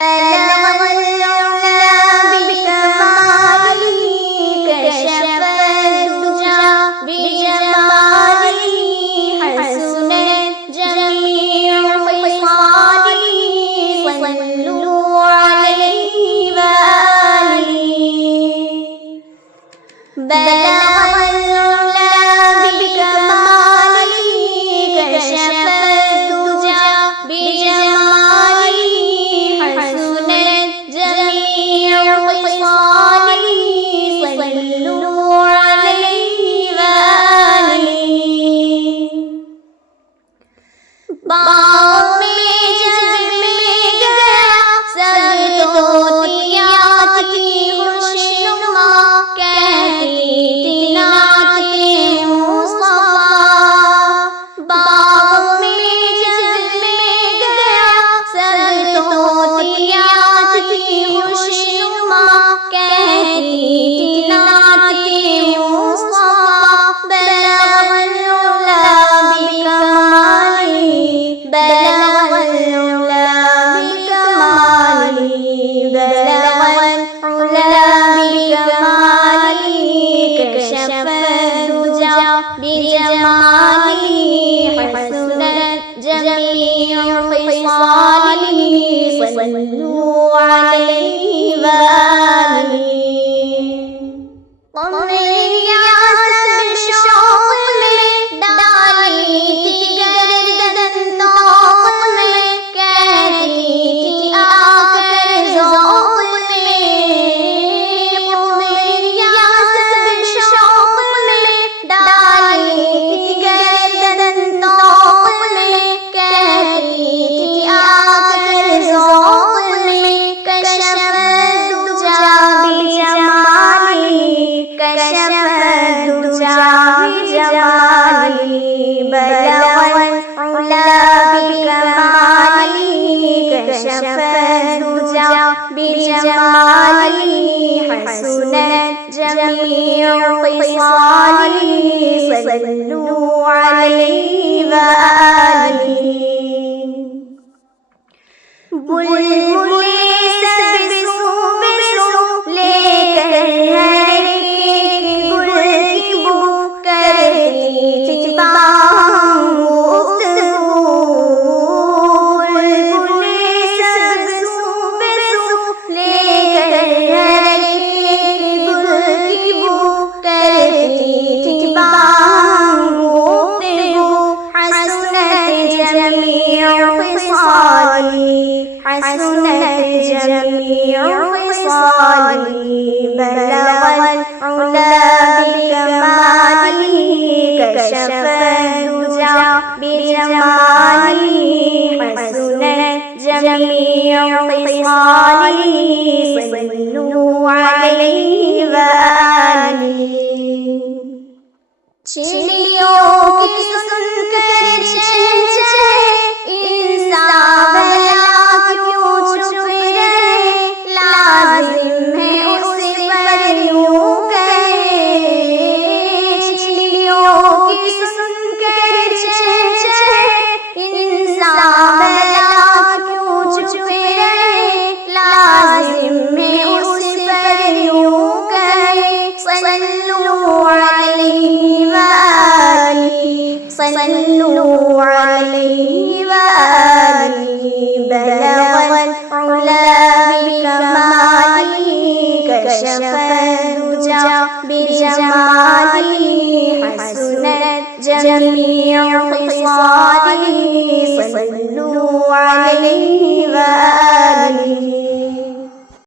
بلغ العلا بكماله كشف الدجى بجماله حسنت جميع خصاله صلوا عليه وآله. بلغ العلا بكماله كشف الدجى بجماله حسنت جميع خصاله صلوا عليه وآله. باغ میں جب میں گیا سب طوطیات کی خوشنما کہتی تھی نعت مصطفیٰ. باغ میں جب میں گیا سب طوطیات کی خوشنما کہتی تھی نعت مصطفیٰ. بلغ العلا بکماله بلغ العلا بکماله بلغ العلا بکماله كشف الدجى بجماله حسنت جميع خصاله صلوا عليه وآله. میری ریاست شوق میں ڈالی تھی گردن طوق میں کہتی تھی آ کر ذوق میں. میری ریاست شوق میں ڈالی تھی گردن طوق میں کہتی تھی آ کر ذوق میں. کشف الدجى بجماله كشف الدجى بجماله بلغ العلا بكماله كشف الدجى بجماله حسنت جميع خصاله صلوا عليه وآله. بلبلیں سب سو لے کر ہر ایک گل کی بو کرتی تھی باہم گفتگو. بلبلیں سب سو لے کر ہر ایک گل کی بو کرتی تھی باہم گفتگو. حسنت جميع خصاله حسنت جميع خصاله بلغ العلا بكماله كشف الدجى بجماله حسنت جميع خصاله صلوا عليه وآله. چڑیوں کی سن کر چہچہے انسان بھلا کیوں چپ رہے لازم ہے اس پر یوں کہے. چڑیوں کی سن کر چہچہے انسان بھلا کیوں چپ رہے لازم ہے اس پر یوں کہے. صلوا علیہ وآلہ صلوا علیہ وآلہ. بلغ العلا بکماله كشف الدجى بجماله حسنت جميع خصاله صلوا عليه وآله.